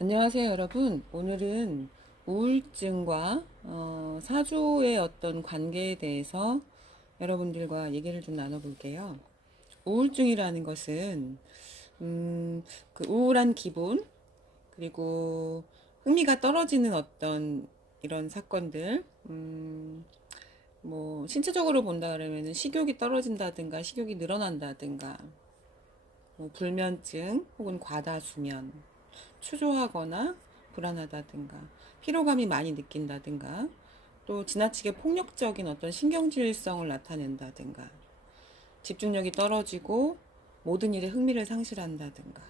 안녕하세요, 여러분. 오늘은 우울증과 사주의 어떤 관계에 대해서 여러분들과 얘기를 좀 나눠볼게요. 우울증이라는 것은 그 우울한 기분 그리고 흥미가 떨어지는 어떤 이런 사건들, 뭐 신체적으로 본다 그러면은 식욕이 떨어진다든가 식욕이 늘어난다든가 뭐 불면증 혹은 과다수면, 초조하거나 불안하다든가 피로감이 많이 느낀다든가 또 지나치게 폭력적인 어떤 신경질성을 나타낸다든가 집중력이 떨어지고 모든 일에 흥미를 상실한다든가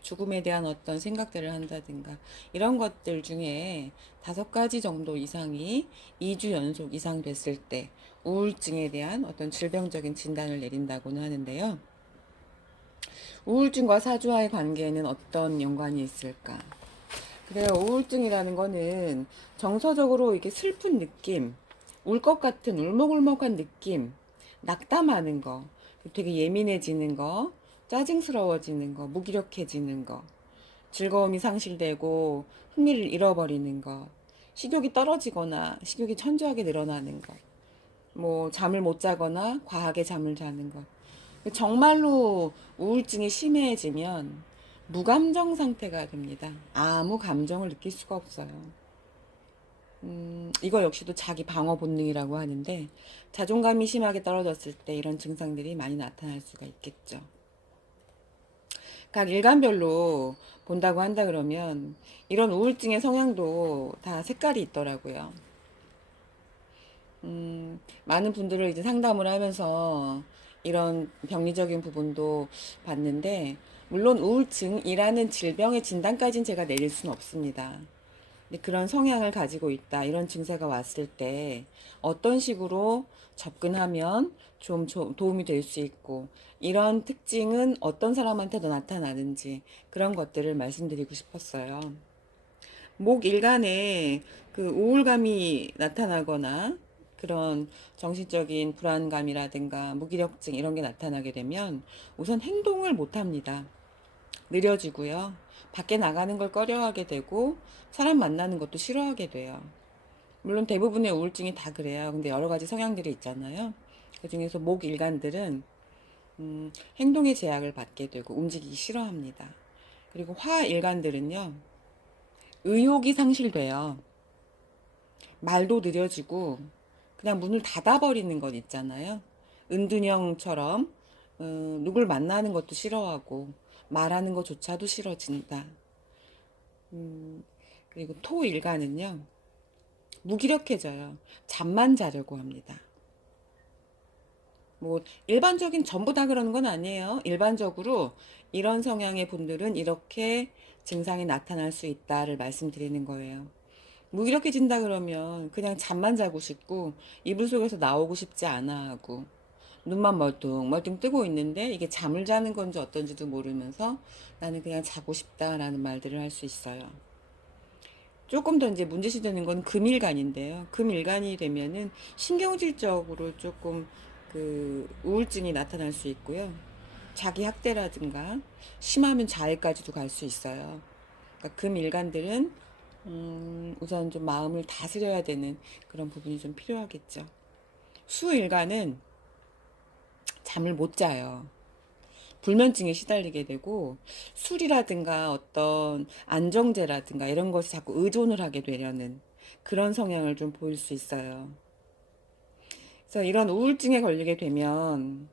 죽음에 대한 어떤 생각들을 한다든가 이런 것들 중에 5가지 정도 이상이 2주 연속 이상 됐을 때 우울증에 대한 어떤 질병적인 진단을 내린다고는 하는데요. 우울증과 사주와의 관계에는 어떤 연관이 있을까? 그래요. 우울증이라는 거는 정서적으로 이렇게 슬픈 느낌, 울 것 같은 울먹울먹한 느낌, 낙담하는 거, 되게 예민해지는 거, 짜증스러워지는 거, 무기력해지는 거, 즐거움이 상실되고 흥미를 잃어버리는 거, 식욕이 떨어지거나 식욕이 천저하게 늘어나는 거, 뭐 잠을 못 자거나 과하게 잠을 자는 것. 정말로 우울증이 심해지면 무감정 상태가 됩니다. 아무 감정을 느낄 수가 없어요. 이거 역시도 자기 방어 본능이라고 하는데 자존감이 심하게 떨어졌을 때 이런 증상들이 많이 나타날 수가 있겠죠. 각 일간별로 본다고 한다 그러면 이런 우울증의 성향도 다 색깔이 있더라고요. 많은 분들을 이제 상담을 하면서 이런 병리적인 부분도 봤는데, 물론 우울증이라는 질병의 진단까지는 제가 내릴 수는 없습니다. 근데 그런 성향을 가지고 있다, 이런 증세가 왔을 때 어떤 식으로 접근하면 좀 도움이 될 수 있고, 이런 특징은 어떤 사람한테도 나타나는지 그런 것들을 말씀드리고 싶었어요. 목 일간에 그 우울감이 나타나거나 그런 정신적인 불안감이라든가 무기력증 이런 게 나타나게 되면 우선 행동을 못 합니다. 느려지고요. 밖에 나가는 걸 꺼려하게 되고 사람 만나는 것도 싫어하게 돼요. 물론 대부분의 우울증이 다 그래요. 근데 여러 가지 성향들이 있잖아요. 그중에서 목 일간들은 행동의 제약을 받게 되고 움직이기 싫어합니다. 그리고 화 일간들은요. 의욕이 상실돼요. 말도 느려지고 그냥 문을 닫아버리는 것 있잖아요. 은둔형처럼 누굴 만나는 것도 싫어하고 말하는 것조차도 싫어진다. 그리고 토일가는요. 무기력해져요. 잠만 자려고 합니다. 뭐 일반적인 전부 다 그러는 건 아니에요. 일반적으로 이런 성향의 분들은 이렇게 증상이 나타날 수 있다를 말씀드리는 거예요. 무기력해진다 그러면 그냥 잠만 자고 싶고 이불 속에서 나오고 싶지 않아 하고 눈만 멀뚱멀뚱 뜨고 있는데 이게 잠을 자는 건지 어떤지도 모르면서 나는 그냥 자고 싶다라는 말들을 할 수 있어요. 조금 더 이제 문제시 되는 건 금일간인데요. 금일간이 되면은 신경질적으로 조금 그 우울증이 나타날 수 있고요. 자기 학대라든가 심하면 자해까지도 갈 수 있어요. 그러니까 금일간들은 우선 좀 마음을 다스려야 되는 그런 부분이 좀 필요하겠죠. 수일간은 잠을 못 자요. 불면증에 시달리게 되고 술이라든가 어떤 안정제라든가 이런 것이 자꾸 의존을 하게 되려는 그런 성향을 좀 보일 수 있어요. 그래서 이런 우울증에 걸리게 되면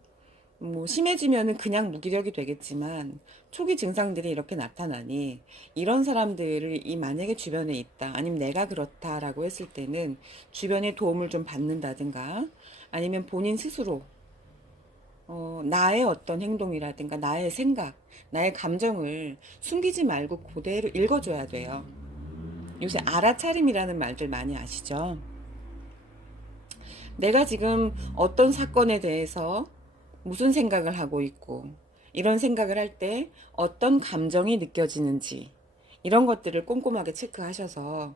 뭐 심해지면은 그냥 무기력이 되겠지만 초기 증상들이 이렇게 나타나니 이런 사람들이 만약에 주변에 있다 아니면 내가 그렇다라고 했을 때는 주변의 도움을 좀 받는다든가 아니면 본인 스스로 나의 어떤 행동이라든가 나의 생각, 나의 감정을 숨기지 말고 그대로 읽어줘야 돼요. 요새 알아차림이라는 말들 많이 아시죠? 내가 지금 어떤 사건에 대해서 무슨 생각을 하고 있고, 이런 생각을 할 때 어떤 감정이 느껴지는지, 이런 것들을 꼼꼼하게 체크하셔서,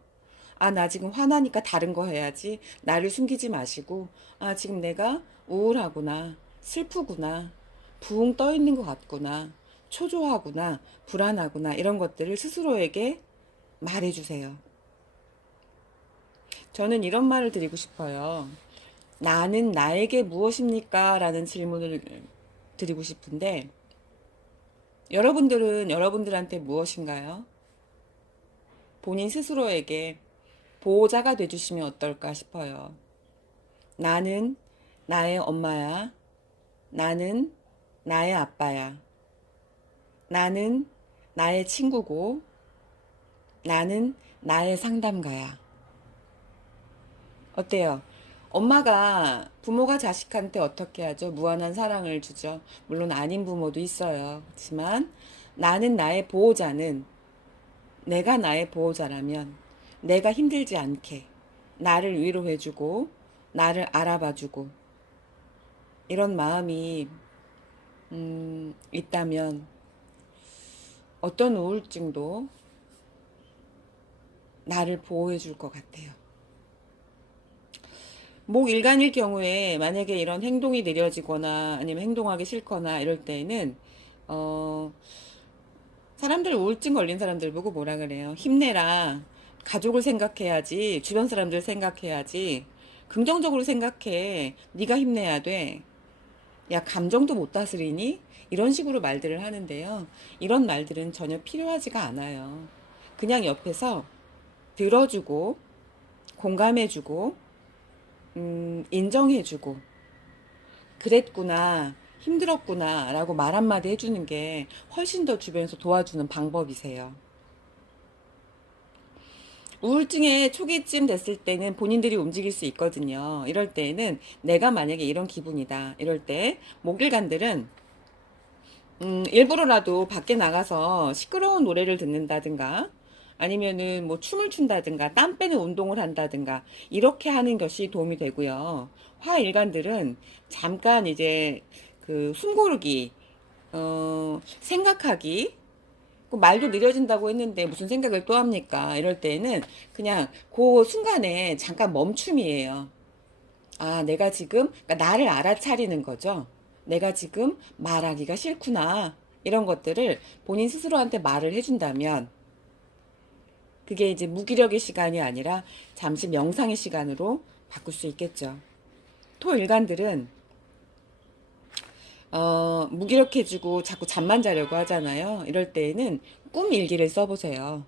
아, 나 지금 화나니까 다른 거 해야지. 나를 숨기지 마시고, 아, 지금 내가 우울하구나, 슬프구나, 붕 떠 있는 것 같구나, 초조하구나, 불안하구나, 이런 것들을 스스로에게 말해주세요. 저는 이런 말을 드리고 싶어요. 나는 나에게 무엇입니까? 라는 질문을 드리고 싶은데, 여러분들은 여러분들한테 무엇인가요? 본인 스스로에게 보호자가 돼주시면 어떨까 싶어요. 나는 나의 엄마야. 나는 나의 아빠야. 나는 나의 친구고, 나는 나의 상담가야. 어때요? 엄마가, 부모가 자식한테 어떻게 하죠? 무한한 사랑을 주죠. 물론 아닌 부모도 있어요. 그렇지만 나는 나의 보호자는, 내가 나의 보호자라면 내가 힘들지 않게 나를 위로해주고 나를 알아봐주고 이런 마음이 있다면 어떤 우울증도 나를 보호해줄 것 같아요. 목일간일 경우에 만약에 이런 행동이 느려지거나 아니면 행동하기 싫거나 이럴 때에는 어, 사람들, 우울증 걸린 사람들 보고 뭐라 그래요? 힘내라. 가족을 생각해야지. 주변 사람들 생각해야지. 긍정적으로 생각해. 네가 힘내야 돼. 야, 감정도 못 다스리니? 이런 식으로 말들을 하는데요. 이런 말들은 전혀 필요하지가 않아요. 그냥 옆에서 들어주고, 공감해주고, 인정해주고, 그랬구나, 힘들었구나, 라고 말 한마디 해주는 게 훨씬 더 주변에서 도와주는 방법이세요. 우울증의 초기쯤 됐을 때는 본인들이 움직일 수 있거든요. 이럴 때는 내가 만약에 이런 기분이다. 이럴 때 목일관들은 일부러라도 밖에 나가서 시끄러운 노래를 듣는다든가 아니면은 뭐 춤을 춘다든가 땀 빼는 운동을 한다든가 이렇게 하는 것이 도움이 되고요. 화일관들은 잠깐 이제 그 숨고르기, 생각하기, 그 말도 느려진다고 했는데 무슨 생각을 또 합니까? 이럴 때는 그냥 그 순간에 잠깐 멈춤이에요. 아, 내가 지금, 그러니까 나를 알아차리는 거죠. 내가 지금 말하기가 싫구나. 이런 것들을 본인 스스로한테 말을 해준다면, 그게 이제 무기력의 시간이 아니라 잠시 명상의 시간으로 바꿀 수 있겠죠. 토일관들은, 무기력해지고 자꾸 잠만 자려고 하잖아요. 이럴 때에는 꿈 일기를 써보세요.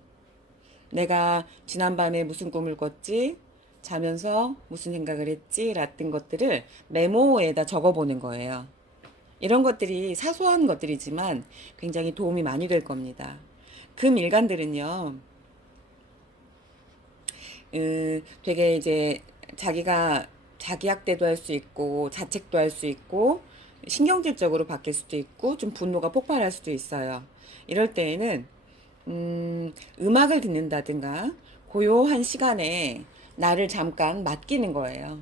내가 지난밤에 무슨 꿈을 꿨지? 자면서 무슨 생각을 했지? 라든 것들을 메모에다 적어보는 거예요. 이런 것들이 사소한 것들이지만 굉장히 도움이 많이 될 겁니다. 금일간들은요, 되게 이제 자기가 자기 학대도 할 수 있고, 자책도 할 수 있고, 신경질적으로 바뀔 수도 있고, 좀 분노가 폭발할 수도 있어요. 이럴 때에는, 음악을 듣는다든가, 고요한 시간에 나를 잠깐 맡기는 거예요.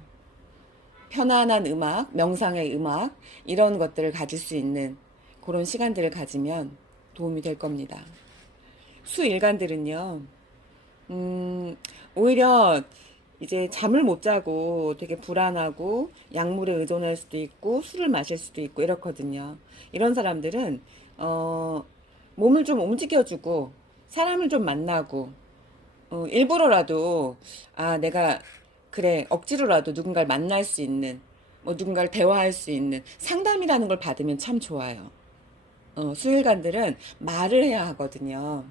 편안한 음악, 명상의 음악, 이런 것들을 가질 수 있는 그런 시간들을 가지면 도움이 될 겁니다. 수일관들은요, 오히려 이제 잠을 못 자고 되게 불안하고 약물에 의존할 수도 있고 술을 마실 수도 있고 이렇거든요. 이런 사람들은, 어, 몸을 좀 움직여주고 사람을 좀 만나고 일부러라도 아 내가 그래 억지로라도 누군가를 만날 수 있는 뭐 누군가를 대화할 수 있는 상담이라는 걸 받으면 참 좋아요. 수일관들은 말을 해야 하거든요.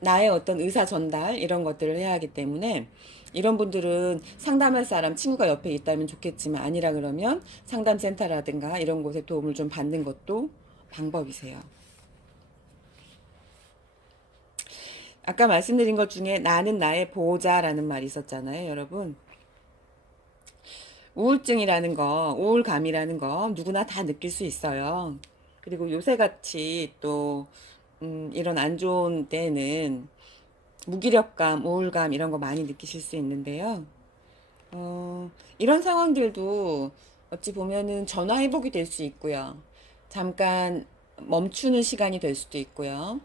나의 어떤 의사 전달 이런 것들을 해야 하기 때문에 이런 분들은 상담할 사람 친구가 옆에 있다면 좋겠지만 아니라 그러면 상담센터라든가 이런 곳에 도움을 좀 받는 것도 방법이세요. 아까 말씀드린 것 중에 나는 나의 보호자라는 말이 있었잖아요, 여러분. 우울증이라는 거, 우울감이라는 거 누구나 다 느낄 수 있어요. 그리고 요새같이 또 이런 안 좋은 때는 무기력감, 우울감 이런 거 많이 느끼실 수 있는데요. 이런 상황들도 어찌 보면은 전화회복이 될 수 있고요. 잠깐 멈추는 시간이 될 수도 있고요.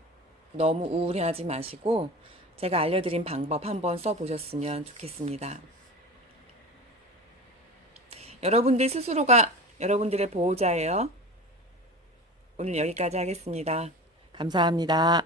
너무 우울해하지 마시고 제가 알려드린 방법 한번 써보셨으면 좋겠습니다. 여러분들 스스로가 여러분들의 보호자예요. 오늘 여기까지 하겠습니다. 감사합니다.